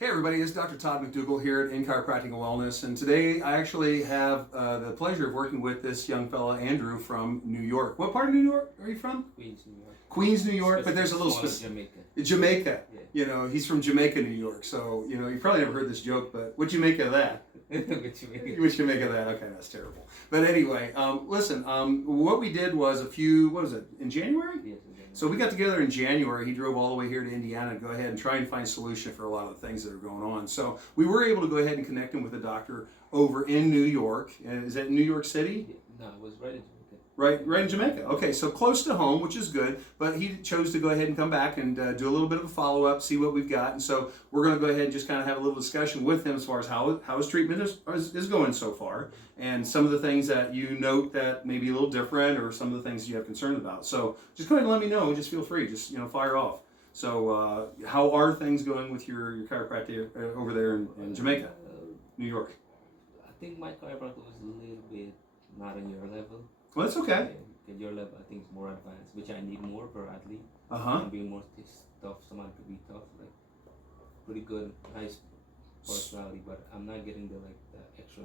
Hey everybody, it's Dr. Todd McDougle here at In Chiropractic Wellness, and today I actually have the pleasure of working with this young fella, Andrew, from New York. What part of New York are you from? Queens, New York. Queens, New York, but there's a little Jamaica. Jamaica. Yeah. You know, he's from Jamaica, New York, so, you know, you probably never heard this joke, but what'd you make of that? What you mean? What you make of that? Okay, that's terrible. But anyway, listen, what we did was what was it, in January? Yes, in Jamaica. So we got together in January. He drove all the way here to Indiana to go ahead and try and find a solution for a lot of the things that are going on. So we were able to go ahead and connect him with a doctor over in New York. Is that New York City? Yeah, no, it was right in Jamaica. Right in Jamaica. Okay, so close to home, which is good. But he chose to go ahead and come back and do a little bit of a follow-up, see what we've got. And so we're going to go ahead and just kind of have a little discussion with him as far as how his treatment is going so far, and some of the things that you note that may be a little different, or some of the things you have concern about. So just go ahead and let me know. Just feel free. Just fire off. So how are things going with your chiropractic over there in Jamaica, New York? I think my chiropractor was a little bit not on your level. Well, that's okay. And your level, I think, is more advanced, which I need more for athlete. Uh-huh. Being more tough, someone could be tough, like pretty good, nice personality, but I'm not getting the extra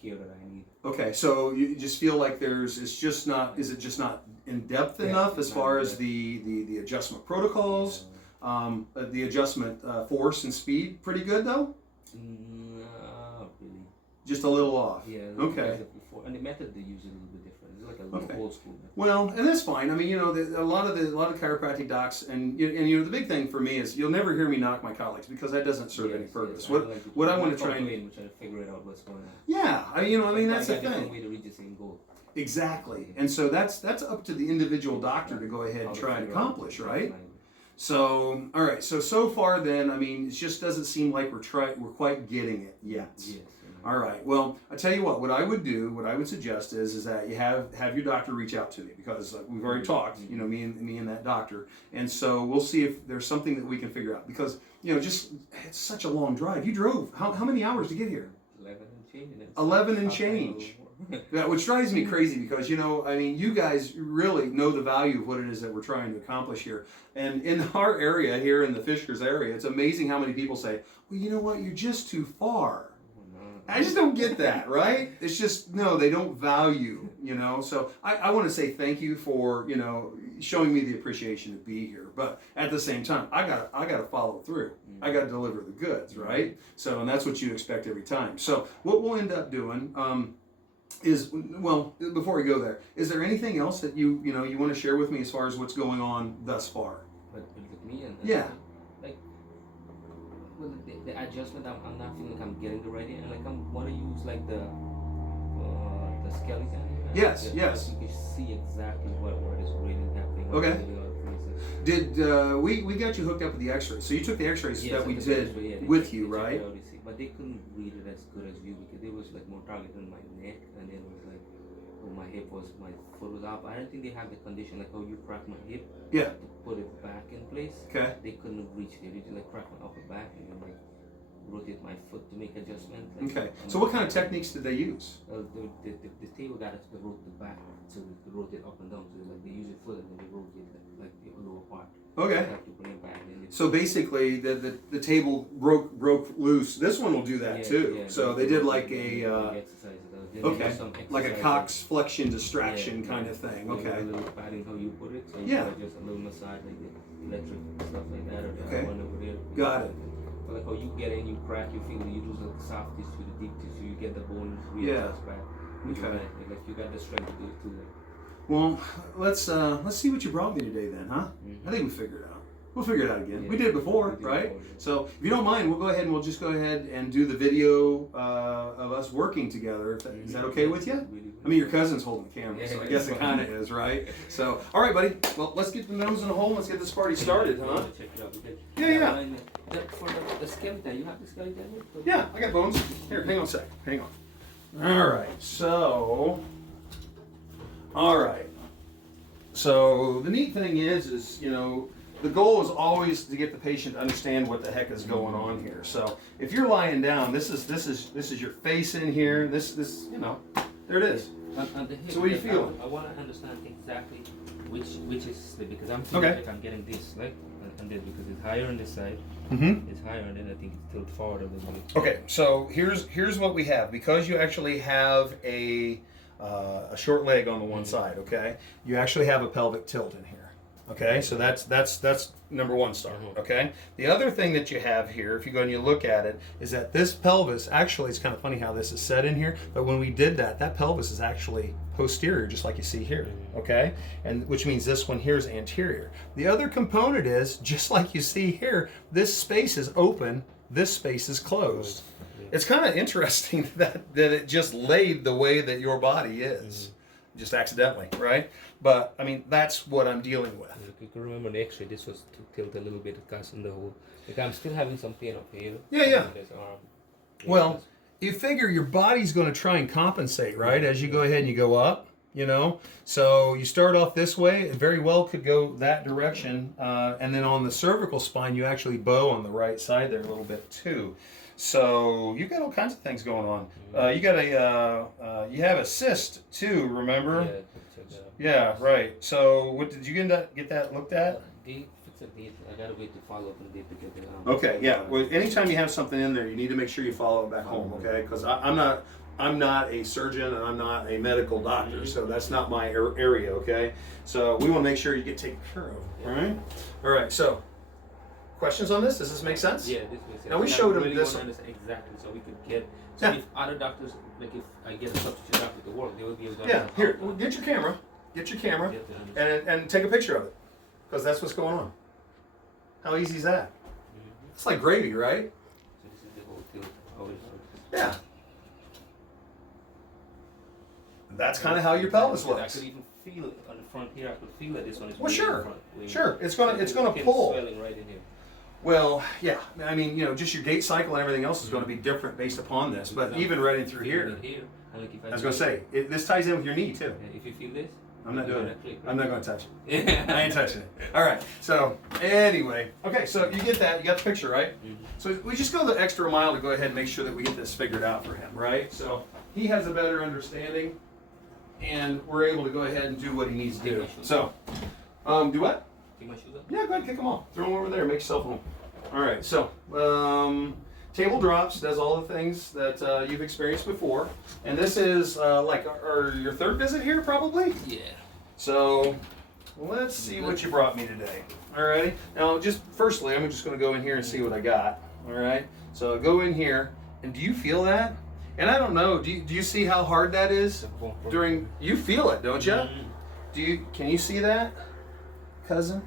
care that I need. Okay, so you just feel like is it just not in depth enough as far as the adjustment protocols, the adjustment force and speed, pretty good though? Not really. Just a little off. Yeah. Okay. Before. And the method they use is a little bit different. It's like a little old school method. Well, and that's fine. I mean, a lot of chiropractic docs, and the big thing for me is you'll never hear me knock my colleagues because that doesn't serve any purpose. What I want to try and try to figure out what's going on. Yeah, I mean that's the different thing. way to reach the same goal. Exactly, and so that's up to the individual doctor to go ahead and try and accomplish, right? So, all right. So far, then, I mean, it just doesn't seem like we're quite getting it yet. Yes. All right. Well, I tell you what I would suggest is that you have your doctor reach out to me, because we've already talked. Me and that doctor, and so we'll see if there's something that we can figure out, because it's such a long drive. You drove how many hours to get here? 11 and change. 11 and change. Yeah, which drives me crazy, because I mean, you guys really know the value of what it is that we're trying to accomplish here. And in our area here in the Fishers area, it's amazing how many people say, well, you know what, you're just too far. I just don't get that, right? It's just, no, they don't value, So I want to say thank you for, showing me the appreciation to be here. But at the same time, I gotta follow through. I gotta deliver the goods, right? So, and that's what you expect every time. So what we'll end up doing before we go there, is there anything else that you want to share with me as far as what's going on thus far? But with me and yeah. The adjustment, I'm not feeling like I'm getting the right in, and I want to use the skeleton. Yes. You can see exactly what is really happening. Okay. Did we got you hooked up with the X-rays? So you took the X-rays that we did with you, right? But they couldn't read it as good as you, because it was more targeted on my neck, and then it was my foot was up. I don't think they have the condition like how you crack my hip. Yeah. To put it back in place. Okay. They couldn't reach it. They just crack my upper back and then rotate my foot to make adjustment. Okay. So what kind of techniques did they use? The table got us to rotate the back, so we could rotate up and down. So they use your foot and then they rotate the lower part. Okay. Have to bring it back. So basically, the table broke loose. This one will do that too. Yeah, so they did like like a Cox flexion distraction kind of thing. Okay. A little padding how you put it. So you just a little massage like the electric stuff like that, or the one over there. Got it. But how you get in, you crack your finger, you lose the soft tissue, the deep tissue, you get the bone readjust back. Okay. You got the strength to do it too. Well, let's see what you brought me today then, huh? Mm-hmm. I think we figured it out. We'll figure it out again. We did it before, right? So if you don't mind, we'll just go ahead and do the video of us working together. Is that okay with you? I mean, your cousin's holding the camera, so I guess it kind of is, right? So, all right, buddy. Well, let's get the nose in the hole and let's get this party started, huh? Check it out. Yeah. For the skeleton, you have the skeleton? Yeah, I got bones. Here, hang on a sec. Hang on. All right. So the neat thing is the goal is always to get the patient to understand what the heck is going on here. So if you're lying down, this is your face in here. This there it is. On the hip, so what do you feel? I want to understand exactly which is because I'm feeling Okay. like I'm getting this like and this because it's higher on this side. Mm-hmm. It's higher, and then I think it's tilted forward a little bit. Okay, so here's what we have. Because you actually have a short leg on the one side, okay, you actually have a pelvic tilt in here. Okay, so that's number one start. Okay, the other thing that you have here, if you go and you look at it, is that this pelvis actually, it's kind of funny how this is set in here, but when we did that pelvis is actually posterior, just like you see here. Okay, and which means this one here is anterior. The other component is just like you see here, this space is open, this space is closed. It's kind of interesting that it just laid the way that your body is, just accidentally, right? But I mean, that's what I'm dealing with. You can remember the X-ray. This was to tilt a little bit, because in the whole. Like I'm still having some pain up here. Yeah. In this arm. Well, you figure your body's going to try and compensate, right? As you go ahead and you go up, you know. So you start off this way. It very well could go that direction, and then on the cervical spine, you actually bow on the right side there a little bit too. So you got all kinds of things going on. You got you have a cyst too. Remember? Yeah, right. So what did you get that looked at? They fix a date. I gotta wait to follow up and date to get it. Okay, yeah. Well, anytime you have something in there, you need to make sure you follow it back home, okay? Because I'm not a surgeon and I'm not a medical doctor, so that's not my area, okay? So we want to make sure you get taken care of, all right? All right. So questions on this? Does this make sense? Yeah, this makes sense. Now we showed him really this. Exactly, so we could get. So if other doctors, like if I get a substitute doctor to work, they will be able to. Yeah. Here, get your camera. Get your camera and take a picture of it, because that's what's going on. How easy is that? It's like gravy, right? So this is the whole tilt. Yeah. That's kind of how your pelvis I looks. could even feel it on the front here. I could feel that this one is. Well, sure, front, sure. It's gonna pull. Swelling right in here. Well, yeah. I mean, you know, just your gait cycle and everything else is going to be different based upon this. But even right in through here, I was going to say this ties in with your knee too. If you feel this. I'm not doing it. I'm not going to touch it. Yeah. I ain't touching it. All right. So anyway, okay. So you get that. You got the picture, right? So we just go the extra mile to go ahead and make sure that we get this figured out for him, right? So he has a better understanding, and we're able to go ahead and do what he needs to do. So, do what? Take my shoes off? Yeah, go ahead, kick them off. Throw them over there. Make yourself home. All right. So, table drops does all the things that you've experienced before, and this is like your third visit here, probably. Yeah. So, let's see what you brought me today. All right. Now, just firstly, I'm just going to go in here and see what I got. All right. So go in here, and do you feel that? And I don't know. Do you see how hard that is? You feel it, don't you? Can you see that, cousin?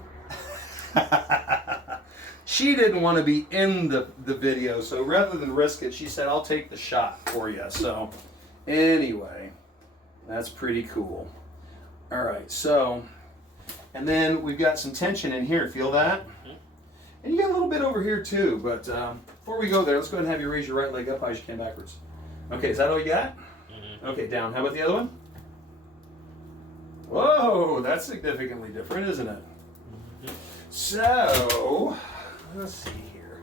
She didn't want to be in the video, so rather than risk it, she said, I'll take the shot for you. So anyway, that's pretty cool. All right, so, and then we've got some tension in here. Feel that? And you got a little bit over here too, but before we go there, let's go ahead and have you raise your right leg up high as you can backwards. Okay, is that all you got? Okay, down. How about the other one? Whoa, that's significantly different, isn't it? So, let's see here.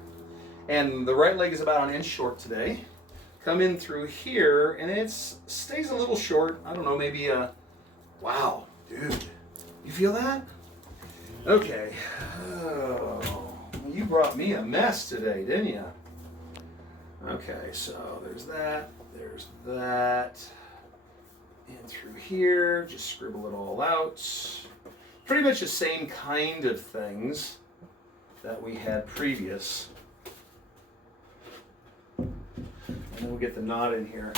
And the right leg is about an inch short today. Come in through here, and it stays a little short. I don't know, maybe wow, dude. You feel that? Okay. Oh, you brought me a mess today, didn't you? Okay, so there's that. There's that. And through here, just scribble it all out. Pretty much the same kind of things that we had previous. And then we'll get the knot in here.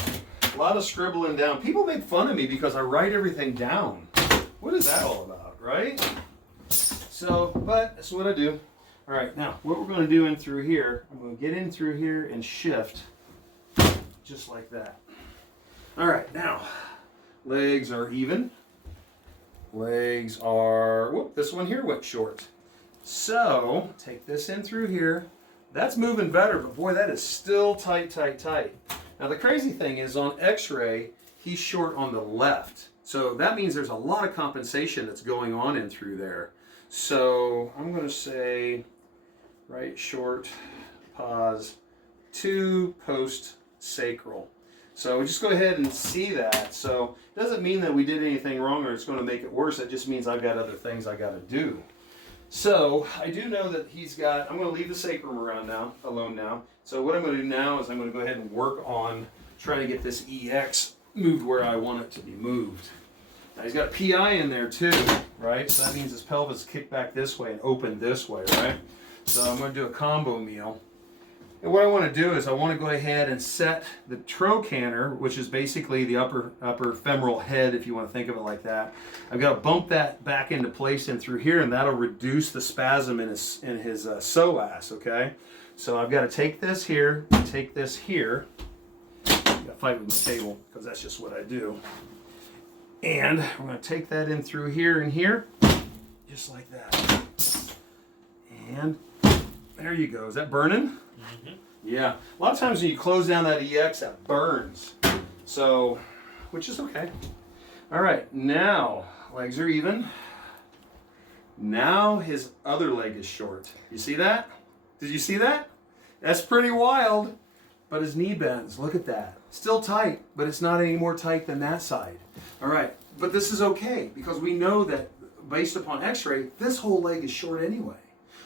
A lot of scribbling down. People make fun of me because I write everything down. What is that all about, right? So, but that's what I do. All right, now what we're going to do in through here, I'm going to get in through here and shift just like that. All right, now legs are even. Legs are, whoop, this one here went short. So, take this in through here. That's moving better, but boy, that is still tight, tight, tight. Now, the crazy thing is on x-ray, he's short on the left. So that means there's a lot of compensation that's going on in through there. So I'm going to say right short, pause, to post sacral. So we just go ahead and see that. So it doesn't mean that we did anything wrong or it's going to make it worse. It just means I've got other things I got to do. So I do know that he's got, I'm going to leave the sacrum alone now. So what I'm going to do now is I'm going to go ahead and work on trying to get this EX moved where I want it to be moved. Now he's got PI in there too, right? So that means his pelvis kicked back this way and opened this way, right? So I'm going to do a combo meal. And what I want to do is I want to go ahead and set the trochanter, which is basically the upper femoral head, if you want to think of it like that. I've got to bump that back into place and through here, and that'll reduce the spasm in his psoas, okay? So I've got to take this here, take this here. I got to fight with my table because that's just what I do. And we're going to take that in through here and here, just like that. And there you go. Is that burning? Mm-hmm. Yeah. A lot of times when you close down that EX, that burns. So, which is okay. All right. Now, legs are even. Now his other leg is short. You see that? Did you see that? That's pretty wild. But his knee bends. Look at that. Still tight, but it's not any more tight than that side. All right. But this is okay because we know that based upon x-ray, this whole leg is short anyway.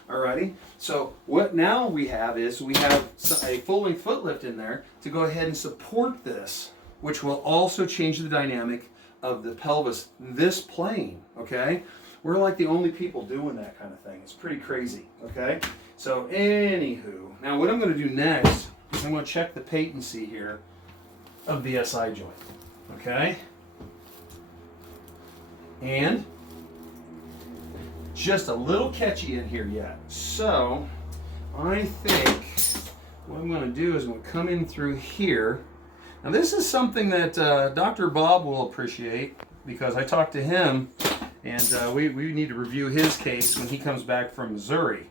Alrighty, so what now we have is we have a full-length foot lift in there to go ahead and support this, which will also change the dynamic of the pelvis, this plane, okay? We're like the only people doing that kind of thing. It's pretty crazy, okay? So anywho, now what I'm going to do next is I'm going to check the patency here of the SI joint, okay? And just a little catchy in here yet. So I think what I'm going to do is I'm going to come in through here. Now this is something that Dr. Bob will appreciate because I talked to him and we need to review his case when he comes back from Missouri.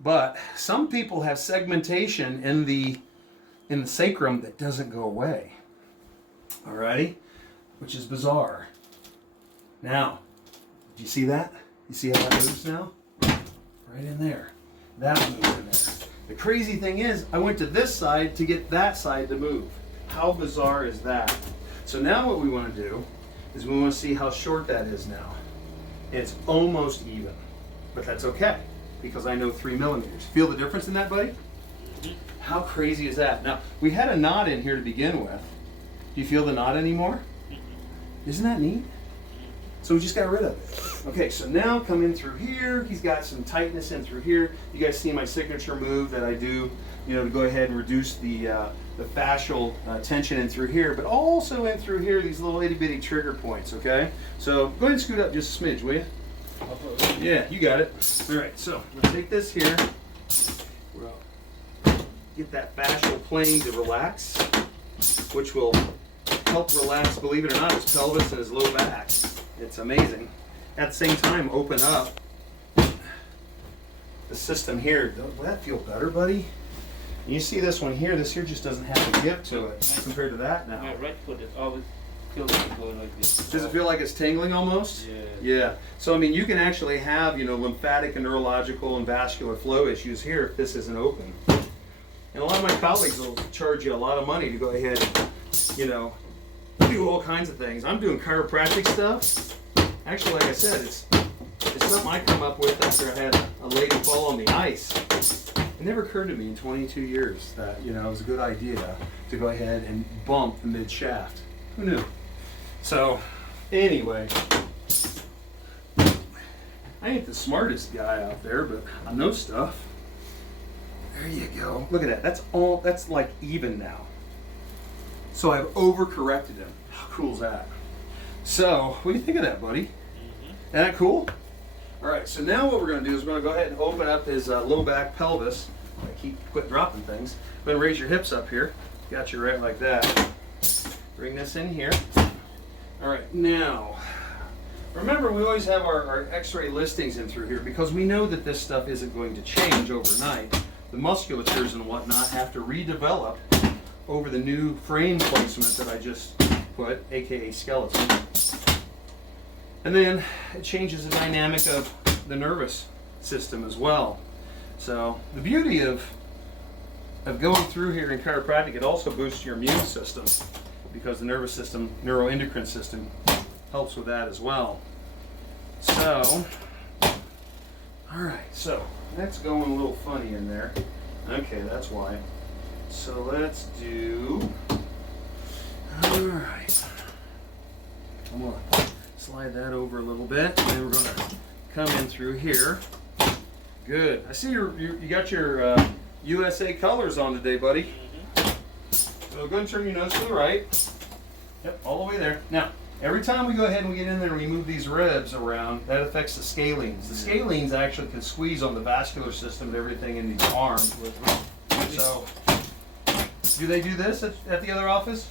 But some people have segmentation in the sacrum that doesn't go away. Alrighty? Which is bizarre. Now, do you see that? You see how that moves now? Right in there. That moves in there. The crazy thing is, I went to this side to get that side to move. How bizarre is that? So now what we want to do is we want to see how short that is now. It's almost even, but that's okay because I know 3 millimeters. Feel the difference in that, buddy? Mm-hmm. How crazy is that? Now, we had a knot in here to begin with. Do you feel the knot anymore? Mm-hmm. Isn't that neat? So we just got rid of it. Okay, so now come in through here. He's got some tightness in through here. You guys see my signature move that I do, to go ahead and reduce the fascial tension in through here, but also in through here, these little itty bitty trigger points, okay? So go ahead and scoot up just a smidge, will you? Yeah, you got it. All right, so I'm gonna take this here. We'll get that fascial plane to relax, which will help relax, believe it or not, his pelvis and his low back. It's amazing. At the same time, open up the system here. Will that feel better, buddy? You see this one here? This here just doesn't have a give to it compared to that now. My right foot is always feels like it's going like this. Does it feel like it's tingling almost? Yeah. Yeah. So I mean, you can actually have lymphatic and neurological and vascular flow issues here if this isn't open. And a lot of my colleagues will charge you a lot of money to go ahead and do all kinds of things. I'm doing chiropractic stuff. Actually, like I said, it's something I come up with after I had a lady fall on the ice. It never occurred to me in 22 years that it was a good idea to go ahead and bump the mid shaft. Who knew? So anyway, I ain't the smartest guy out there, but I know stuff. There you go. Look at that. That's like even now. So I've overcorrected him. How cool is that? So, what do you think of that, buddy? Mm-hmm. Isn't that cool? All right, so now what we're going to do is we're going to go ahead and open up his low back pelvis. Quit dropping things. Go ahead and raise your hips up here. Got you right like that. Bring this in here. All right, now, remember we always have our x-ray listings in through here because we know that this stuff isn't going to change overnight. The musculatures and whatnot have to redevelop over the new frame placement that I just put, aka skeleton. And then it changes the dynamic of the nervous system as well. So the beauty of of going through here in chiropractic, it also boosts your immune system because the nervous system, neuroendocrine system, helps with that as well. So, all right, so that's going a little funny in there. Okay, that's why. So let's do, all right. I'm gonna slide that over a little bit, and then we're gonna come in through here. Good. I see you got your USA colors on today, buddy. So go ahead and turn your nose to the right. Yep, all the way there. Now, every time we go ahead and we get in there and we move these ribs around, that affects the scalenes. The scalenes actually can squeeze on the vascular system and everything in these arms. So, do they do this at the other office?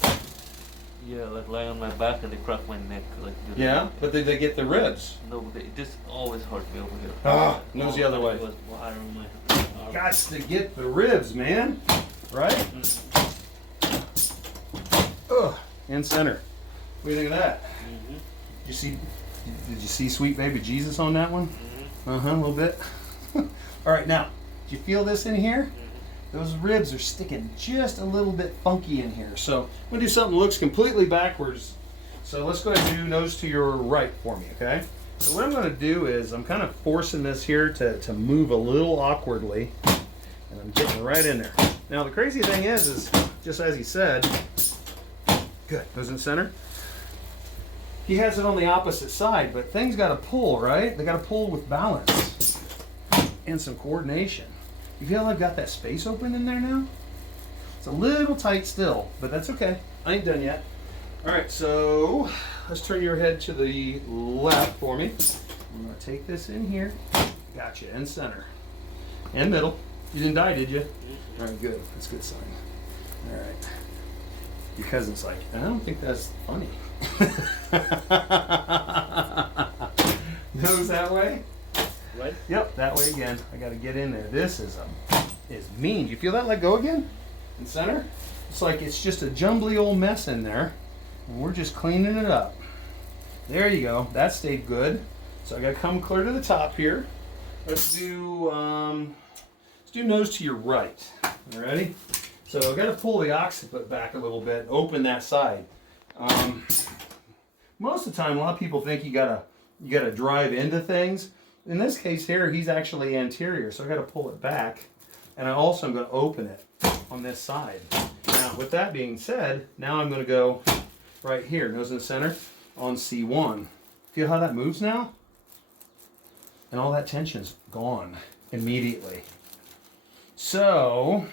Yeah, like lie on my back and they crack my neck. Like Yeah, but they get the ribs. No, they just always hurt me over here. Ah, nose the other way. It was water in my arm. Gots to get the ribs, man. Right? Ugh, in center. What do you think of that? Did you see sweet baby Jesus on that one? A little bit. All right, now, do you feel this in here? Those ribs are sticking just a little bit funky in here. So I'm gonna do something that looks completely backwards. So let's go ahead and do nose to your right for me, okay? So what I'm gonna do is I'm kind of forcing this here to move a little awkwardly, and I'm getting right in there. Now the crazy thing is just as he said, good, nose in the center. He has it on the opposite side, but things gotta pull, right? They gotta pull with balance and some coordination. You feel I've got that space open in there now? It's a little tight still, but that's okay. I ain't done yet. All right, so let's turn your head to the left for me. I'm gonna take this in here. Gotcha, in center. And middle. You didn't die, did you? All right, good. That's a good sign. All right. Your cousin's like, I don't think that's funny. Nose that way? Right? Yep, that way again. I got to get in there. This is mean. You feel that? Let go again? In center? It's like it's just a jumbly old mess in there. And we're just cleaning it up. There you go. That stayed good. So I got to come clear to the top here. Let's do nose to your right. You ready? So I've got to pull the occiput back a little bit, open that side. Most of the time, a lot of people think you gotta drive into things. In this case here, he's actually anterior, so I got to pull it back, and I also am going to open it on this side. Now, with that being said, now I'm going to go right here, nose in the center, on C1. Feel how that moves now? And all that tension is gone immediately. So,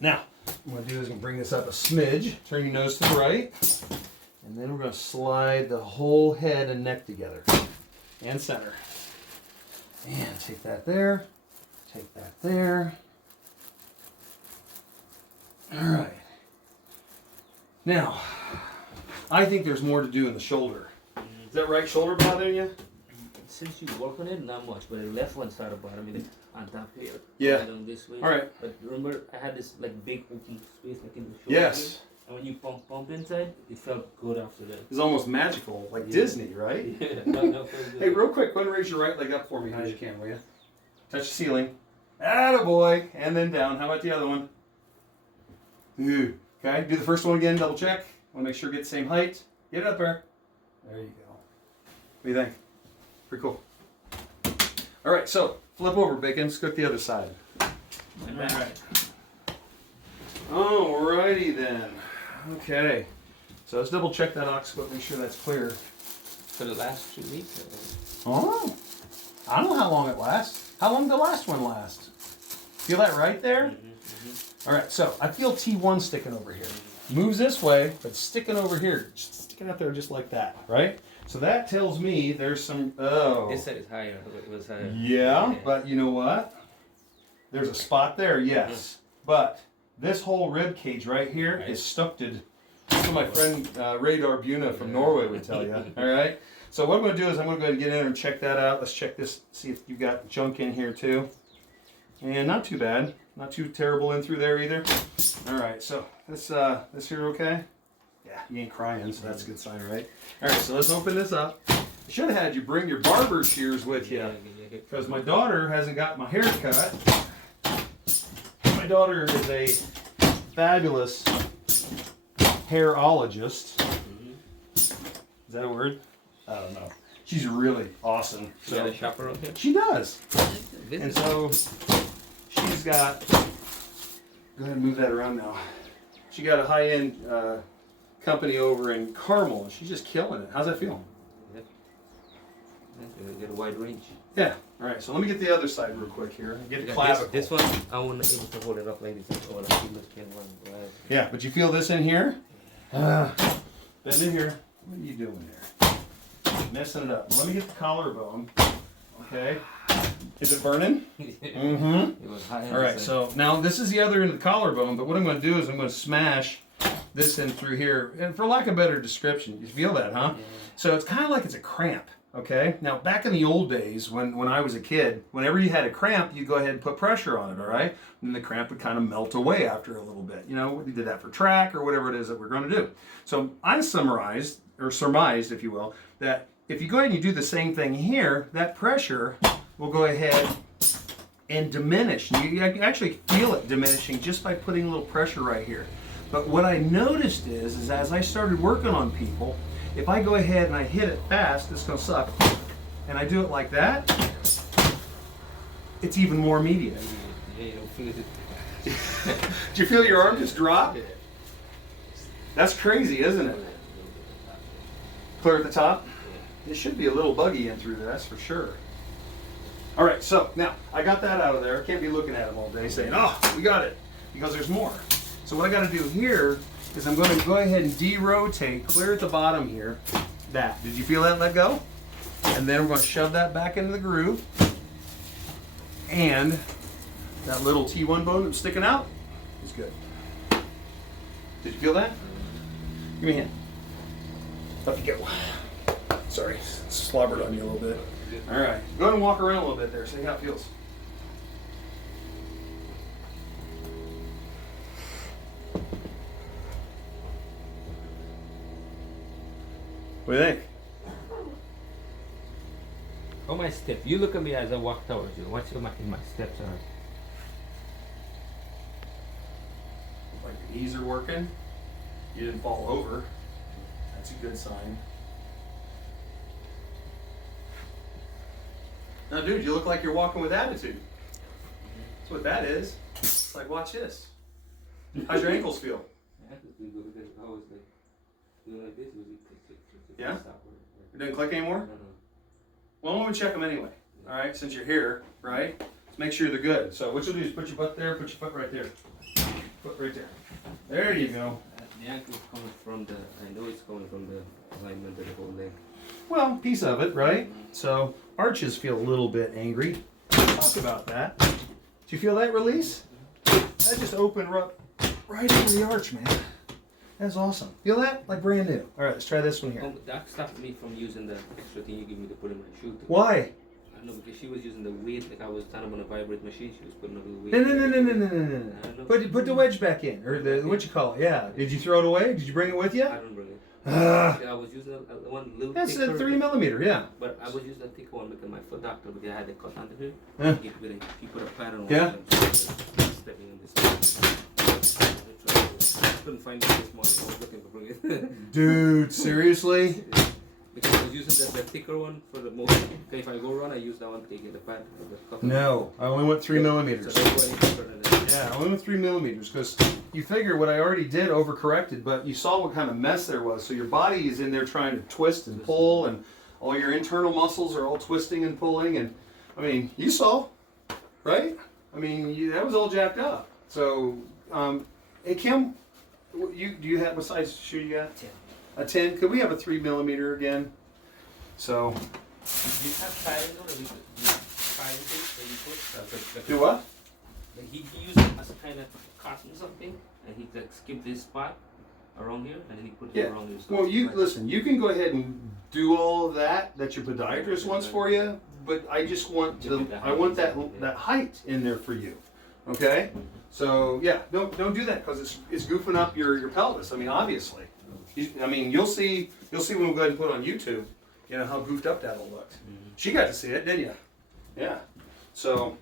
now, what I'm going to do is I'm going to bring this up a smidge, turn your nose to the right, and then we're going to slide the whole head and neck together, and center. And take that there, take that there. All right. Now, I think there's more to do in the shoulder. Is that right shoulder bothering you? Since you work on it, not much, but the left one started bothering me on top here. Yeah. Down this way. All right. But remember, I had this like big open space like in the shoulder. Yes. Here, and when you pump inside, it felt good after that. It's almost magical, like Disney, right? Yeah. That felt good. Hey, real quick, go ahead and raise your right leg up for me as you can, will you? Touch the ceiling. Attaboy. And then down. How about the other one? Ooh. Okay, do the first one again, double check. Want to make sure you get the same height. Get it up there. There you go. What do you think? Pretty cool. All right, so flip over, Bacon. Let's go to the other side. All right. Alrighty then. Okay. So let's double check that occiput, make sure that's clear. For the last 2 weeks? Oh. I don't know how long it lasts. How long did the last one last? Feel that right there? All right, so I feel T1 sticking over here. Moves this way, but sticking over here. Just sticking out there just like that, right? So that tells me there's some, This side is higher. It was higher. Yeah, but you know what? There's a spot there, yes. But this whole rib cage right here is stucted. That's what my friend Radar Buna from Norway would tell you. All right. So what I'm going to do is I'm going to go ahead and get in there and check that out. Let's check this, see if you've got junk in here too. And not too bad. Not too terrible in through there either. All right. So this here okay? Yeah, you ain't crying, so that's a good sign, right? All right. So let's open this up. I should have had you bring your barber shears with you, because my daughter hasn't got my hair cut. My daughter is a fabulous hairologist. Is that a word? I don't know. She's really awesome. You got a shopper on here? She does. And so she's got, go ahead and move that around now. She got a high-end company over in Carmel. She's just killing it. How's that feel? Yep. Get a wide range. Yeah. All right. So let me get the other side real quick here. Get the clavicle. This one, I want to able to hold it up like this. I want to keep looking one. Yeah, but you feel this in here? Bend in here. What are you doing there? Messing it up. Let me get the collarbone. Okay. Is it burning? Mm-hmm. It was high. All right. So now this is the other end of the collarbone, but what I'm going to do is I'm going to smash this in through here. And for lack of a better description, you feel that, huh? Yeah. So it's kind of like it's a cramp. Okay. Now back in the old days when I was a kid, whenever you had a cramp, you go ahead and put pressure on it. All right. And the cramp would kind of melt away after a little bit. You know, we did that for track or whatever it is that we're going to do. So I surmised, if you will, that if you go ahead and you do the same thing here, that pressure will go ahead and diminish. You actually feel it diminishing just by putting a little pressure right here. But what I noticed is as I started working on people, if I go ahead and I hit it fast, it's going to suck, and I do it like that, it's even more immediate. Yeah, you don't feel it. Did you feel your arm just drop? That's crazy, isn't it? Clear at the top? It should be a little buggy in through there, that's for sure. All right, so now I got that out of there. I can't be looking at them all day saying, oh, we got it, because there's more. So what I got to do here is I'm going to go ahead and de-rotate, clear at the bottom here. That. Did you feel that let go? And then we're going to shove that back into the groove. And that little T1 bone that's sticking out is good. Did you feel that? Give me a hand. Up you go. Sorry, slobbered on you a little bit. All right, go ahead and walk around a little bit there, see how it feels. What do you think? Oh, my step. You look at me as I walk towards you. Watch my steps are. Like your knees are working. You didn't fall over. That's a good sign. Now, dude, you look like you're walking with attitude. That's what that is. It's like, watch this. How's your ankles feel? Yeah? It didn't click anymore? Well, I'm going to check them anyway. All right, since you're here, right? Let's make sure they're good. So what you'll do is put your butt there, put your foot right there. Foot right there. There you go. The ankle is coming from the, I know it's coming from the alignment of the whole leg. Well, piece of it, right? So arches feel a little bit angry. Talk about that. Do you feel that release? That just opened up right into the arch, man. That's awesome. Feel that? Like brand new. All right, let's try this one here. Oh, that stopped me from using the extra thing you give me to put in my shoe. Why? I don't know, because she was using the weight, like I was standing on a vibrate machine, she was putting a little weight. No. Put the wedge back in, or the what you call it? Yeah. Did you throw it away? Did you bring it with you? I don't bring it. I was using one little. That's thicker, a 3 millimeter, yeah. But I was using a thicker one because my foot doctor, because I had the cut under here. He put a pattern on Yeah. it. Stepping in this. I couldn't find it this morning. I was looking for bring it. Dude, seriously? Because I was using the thicker one for the most. Okay, if I go run, I use that one to get the pad. No, I only went 3 millimeters. So that's why Yeah, I only went 3 millimeters because you figure what I already did overcorrected, but you saw what kind of mess there was. So your body is in there trying to twist and pull, and all your internal muscles are all twisting and pulling. And I mean, you saw, right? I mean, that was all jacked up. So, hey Kim, do you have what size shoe you got? 10. A 10? Could we have a 3 millimeter again? So. Do you have padding on, or do you padding that you put? Do what? Like he used it as a kind of cotton something, and he like skipped this spot around here, and then he put it around here. Well, listen. You can go ahead and do all of that your podiatrist wants for you, but I just want that height in there for you. Okay. So yeah, don't do that because it's goofing up your pelvis. I mean, obviously. You'll see when we go ahead and put it on YouTube. You know how goofed up that all looked. Mm-hmm. She got to see it, didn't you? Yeah. So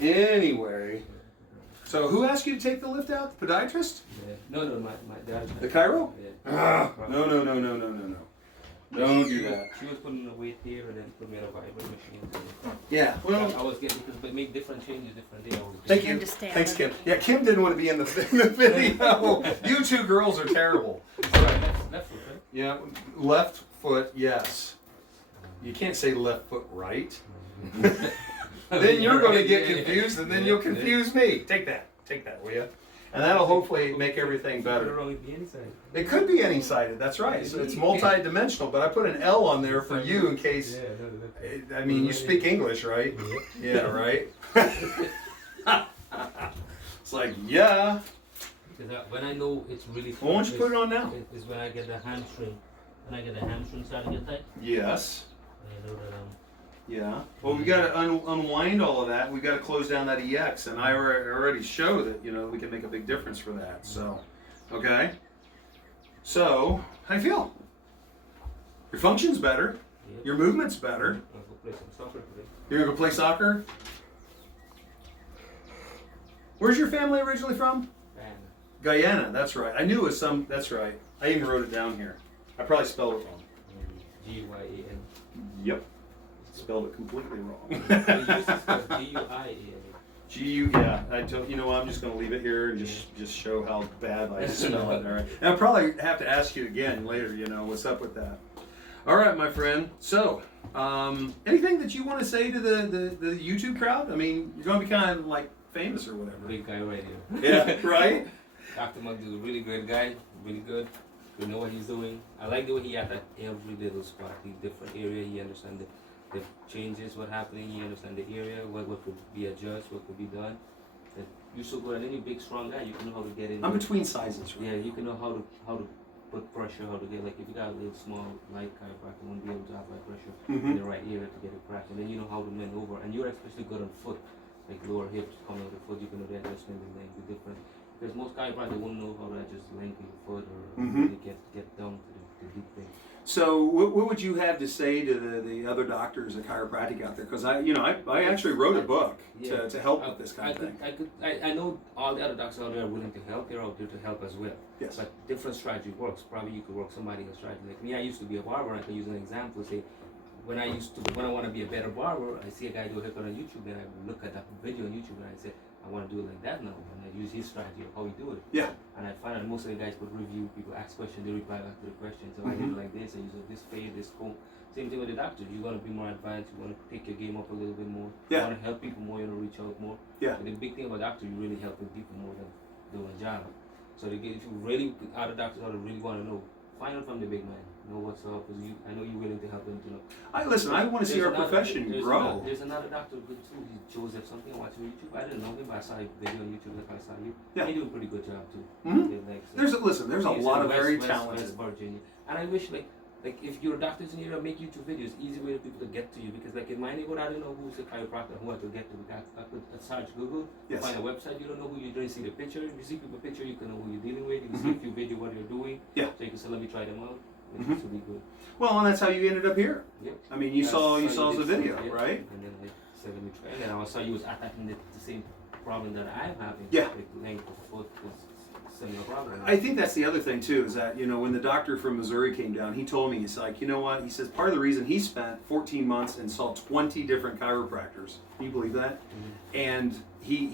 anyway. So who asked you to take the lift out? The podiatrist? Yeah. No, my dad. The chiro? Yeah. Ah, no. Don't do that. She was putting the weight here and then put me on a vibrating machine. Yeah, well. I was getting, because make different changes different day. Thank you. Thanks, Kim. Yeah, Kim didn't want to be in the video. You two girls are terrible. Left foot, right? Yeah, left foot, yes. You can't say left foot right. Then you're going to get confused, and then you'll confuse me. Take that, will you? And that'll hopefully make everything better. It could be any-sided, that's right. So it's multi-dimensional, but I put an L on there for you in case. I mean, you speak English, right? Yeah, right? It's like, yeah. Because when I know it's really. Well, why don't you put it on now? Is when I get the hamstring. When I get the hamstring starting to get tight. Yes. I know that Yeah. Well, we got to unwind all of that. We got to close down that EX, and I already show that we can make a big difference for that. So, okay. So, how do you feel? Your function's better. Yep. Your movement's better. I'm gonna go play some soccer today. You're gonna go play soccer. Where's your family originally from? Guyana. That's right. I knew it was some. That's right. I even wrote it down here. I probably spelled it wrong. G-Y-A-N. Yep. Spelled it completely wrong. G-U-I-A-N. G-U, yeah. I'm just going to leave it here and just show how bad I spell it. All right. And I'll probably have to ask you again later, what's up with that. All right, my friend. So, anything that you want to say to the YouTube crowd? I mean, you're going to be kind of like famous or whatever. Big guy right here. Yeah, right? Dr. McDougle, really great guy, really good. We know what he's doing. I like the way he attacked every little spot, the different area. He understands the changes, what happening. He understands the area, what could be adjusted, what could be done. And you're so good. And then you're a big, strong guy. You can know how to get in. I'm between sizes, right? Yeah, you can know how to put pressure, how to get, like if you got a little small, light chiropractor, you won't be able to apply pressure in the right area to get it cracked. And then you know how to maneuver. And you're especially good on foot, like lower hips coming out of the foot. You can know the adjustment, the length, the difference. Because most chiropractors won't know how to adjust the length of your foot or really get down to the deep thing. So what would you have to say to the other doctors of chiropractic out there? Because I actually wrote a book to help with this kind of thing. I know all the other doctors out there are willing to help. They're out there to help as well. Yes. But different strategy works. Probably you could work somebody else's strategy. Like me, I used to be a barber. I could use an example. Say, when I want to be a better barber, I see a guy do a haircut on YouTube, then I look at that video on YouTube and I say, I want to do it like that now, and I use his strategy of how he do it. Yeah. And I find that most of the guys put review, people ask questions, they reply back to the questions. So I did it like this, I use this fade, this comb. Same thing with the doctor. You want to be more advanced, you want to pick your game up a little bit more. Yeah. You want to help people more, you want to reach out more. Yeah. But the big thing about doctor, you really helping people more than doing a job. So if you really, other doctors out there really want to know, find out from the big man. Know what's up, because I know you're willing to help them to know. I want to see our profession grow. There's another doctor good too, he's Joseph something, I watch him on YouTube. I didn't know him, but I saw a video on YouTube like I saw you. Yeah. He do a pretty good job too. There's a lot of very talented. West Virginia. And I wish like if you're doctors in here, make YouTube videos, easy way for people to get to you, because like in my neighborhood, I don't know who's a chiropractor, who I could get to. I could search Google, find a website, you don't know who you don't see the picture. If you see people picture, you can know who you're dealing with, you can see a few video what they're doing. Yeah. So you can say, let me try them out. Which will be good. Well, and that's how you ended up here. Yep. I mean, you saw the video, right? And then I said, let me try. And then I saw you was attacking the same problem that I'm having. Yeah. Like length of foot is similar problem. I think that's the other thing too, is that when the doctor from Missouri came down, he told me, he's like, you know what? He says part of the reason he spent 14 months and saw 20 different chiropractors. Can you believe that? And he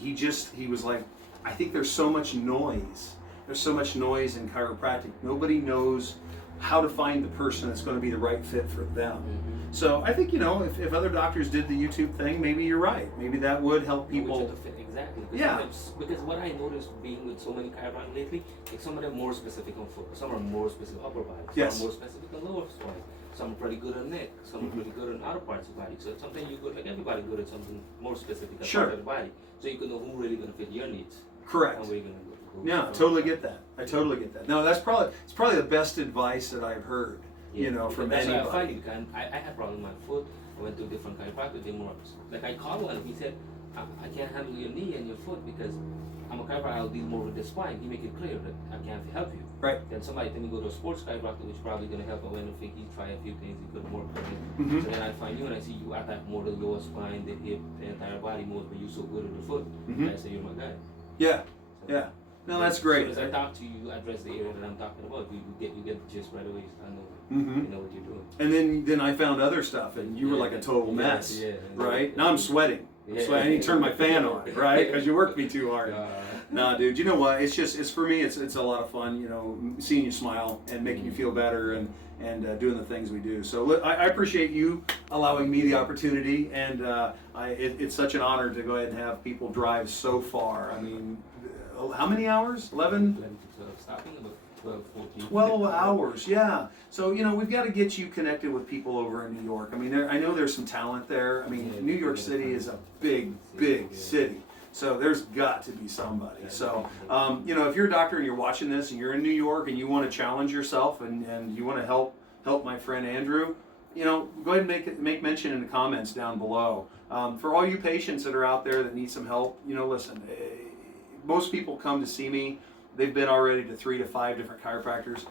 was like, I think there's so much noise. There's so much noise in chiropractic. Nobody knows how to find the person that's going to be the right fit for them. So I think, if other doctors did the YouTube thing, maybe you're right. Maybe that would help people. Exactly. Yeah. Because what I noticed being with so many chiropractors lately, like some of them more specific on foot, some are more specific upper body, some are more specific on lower body, some are pretty good on neck, some are pretty good on other parts of the body. So it's something you good, like everybody good at something more specific on part of the body. So you can know who really going to fit your needs. Correct. And where you're going to go. Yeah, totally get that. I totally get that. No, it's probably the best advice that I've heard. From that's anybody. Why I find it, because I had problems with my foot. I went to a different chiropractor. They more like I called one. He said, I can't handle your knee and your foot because I'm a chiropractor. I'll deal more with the spine. He make it clear that I can't help you. Right. Then somebody tell me go to a sports chiropractor, which probably gonna help. I went and think he try a few things. He could work with it. So then I find you and I see you attack more the lower spine, the hip, the entire body more. But you're so good at the foot. I say you're my guy. Yeah, So, yeah. No, that's great. So as I talk to you, you address the area that I'm talking about. You get the gist right away. So I know Mm-hmm. you know what you're doing. And then I found other stuff, and you were like a total mess, Yeah, right? Now I'm sweating. Yeah. So I need to turn my fan on, right? Because you worked me too hard. Nah, dude. You know what? It's for me. It's a lot of fun. You know, seeing you smile and making you feel better, and doing the things we do. So I appreciate you allowing me the opportunity, and it's such an honor to go ahead and have people drive so far. I mean, how many hours? 11 to 12. Stopping about 12, 14. 12 hours, yeah. So, you know, we've got to get you connected with people over in New York. I mean, I know there's some talent there. I mean, Yeah, New York City is a big city. So there's got to be somebody. So, you know, if you're a doctor and you're watching this and you're in New York and you want to challenge yourself and you want to help my friend Andrew, you know, go ahead and make mention in the comments down below. For all you patients that are out there that need some help, you know, listen, most people come to see me. They've been already to 3 to 5 different chiropractors.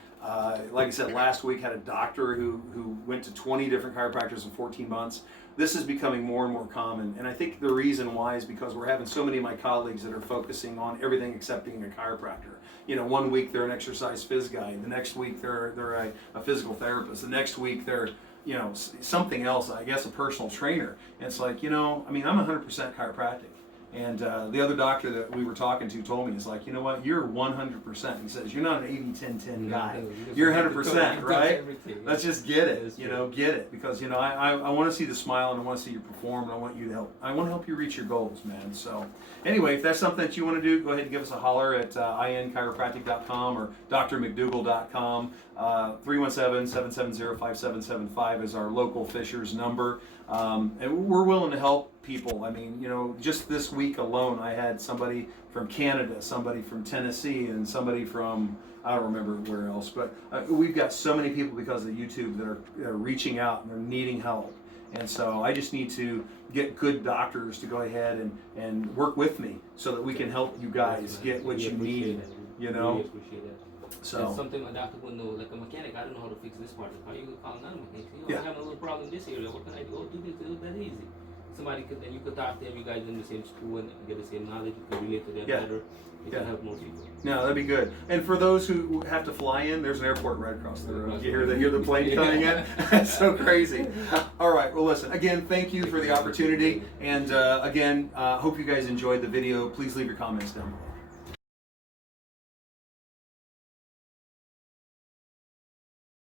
Like I said, last week had a doctor who went to 20 different chiropractors in 14 months. This is becoming more and more common, and I think the reason why is because we're having so many of my colleagues that are focusing on everything except being a chiropractor. You know, one week they're an exercise phys guy, the next week they're a physical therapist, the next week they're, you know, something else, I guess a personal trainer. And it's like, you know, I mean, I'm 100% chiropractic. And the other doctor that we were talking to told me, he's like, you know what, you're 100%. He says, you're not an 80-10-10 guy. You're 100%, right? Let's just get it, you know, get it. Because, you know, I want to see the smile and I want to see you perform and I want you to help you reach your goals, man. So anyway, if that's something that you want to do, go ahead and give us a holler at inchiropractic.com or drmcdougal.com. 317-770-5775 is our local Fishers number. And we're willing to help people. I mean, you know, just this week alone, I had somebody from Canada, somebody from Tennessee, and somebody from, I don't remember where else, but we've got so many people because of YouTube that are reaching out and they're needing help. And so I just need to get good doctors to go ahead and work with me so that we can help you guys get what you need, you know? Really appreciate that. So it's something a doctor would know, like a mechanic, I don't know how to fix this part. How you could call another mechanic? You know, I'm having a little problem in this area. What can I do? Oh, do this, do that easy. Somebody could, then you could talk to them. You guys in the same school and get the same knowledge. You can relate to them better. You can help more people. No, that'd be good. And for those who have to fly in, there's an airport right across the road. You hear the plane coming in? That's so crazy. All right. Well, listen. Again, thank you for the opportunity. And again, hope you guys enjoyed the video. Please leave your comments down below.